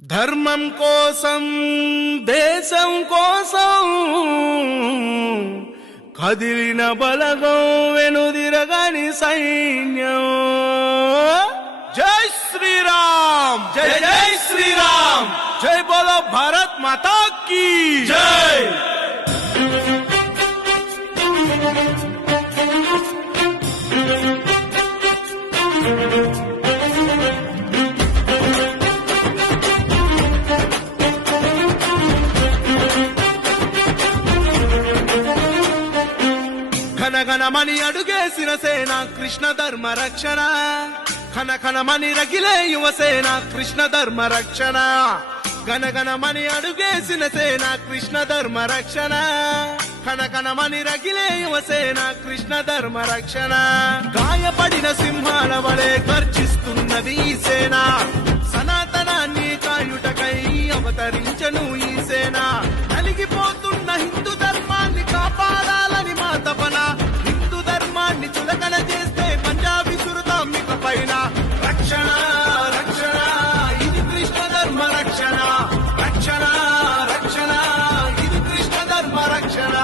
ధర్మం కోసం దేశం కోసం కదిలిన బలగం వెనుదిరగని సైన్యం. జై శ్రీరామ్, జై జై శ్రీరామ్, జై బోలో భారత్ మాతా కీ జై. ఘనఘనమని అడుగేసిన సేన కృష్ణ ధర్మ రక్షణ, ఖనఖనమని రగిలే యువసేన కృష్ణ ధర్మ రక్షణ. ఘనఘనమని అడుగేసిన సేన కృష్ణ ధర్మ రక్షణ, ఖనఖనమని రగిలే యువసేన కృష్ణ ధర్మ రక్షణ. గాయపడిన సింహాల వలె గర్జిస్తున్నది ఈ సేన, సనాతనాన్ని కాయుటకై అవతరించను ఈ సేన. నలిగిపోతున్న హిందూ ధర్మాన్ని కాపాడాలని మా తపన, హిందూ ధర్మాన్ని చులకన చేస్తే పంజాబీ సురతాం మిక పైన. రక్షణ రక్షణ ఇది కృష్ణ ధర్మ రక్షణ, రక్షణ రక్షణ ఇది కృష్ణ ధర్మ రక్షణ.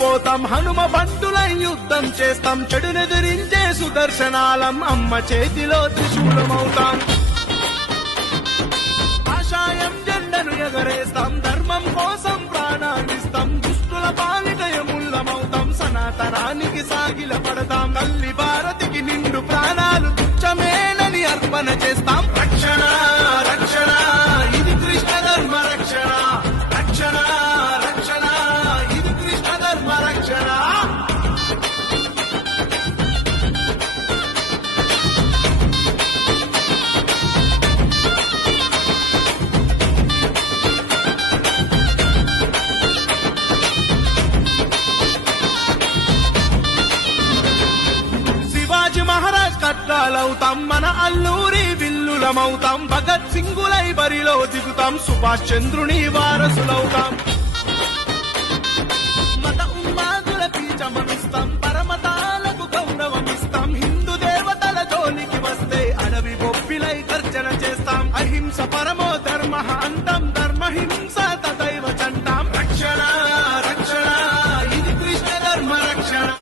పోతాం హనుమ బంటులై యుద్ధం చేస్తాం, చెడునెదిరించే సుదర్శనాలం అమ్మ చేతిలో త్రిశూలమవుతాం. ఆశాయం జెండను ఎగరేస్తాం, ధర్మం కోసం ప్రాణాలిస్తాం, దుష్టుల పాలిటయముల్లమవుతాం, సనాతనానికి సాగిల పడతాం. తల్లి భారతికి నిండు ప్రాణాలు తుచ్చమేనని అర్పణ చేస్తాం. రక్షణ రక్షణ ఇది కృష్ణ ధర్మ రక్షణ, రక్షణ రక్షణ ఇది కృష్ణ ధర్మ రక్షణ. శివాజీ మహారాజ్ కట్టాలవుతాం, మన అల్లూరి విల్లులమవుతాం, భగత్ సింగులై బరిలో దిగుతాం, సుభాష్ చంద్రుని వారసులవుతాం. మత ఉన్మాదుల పీచమను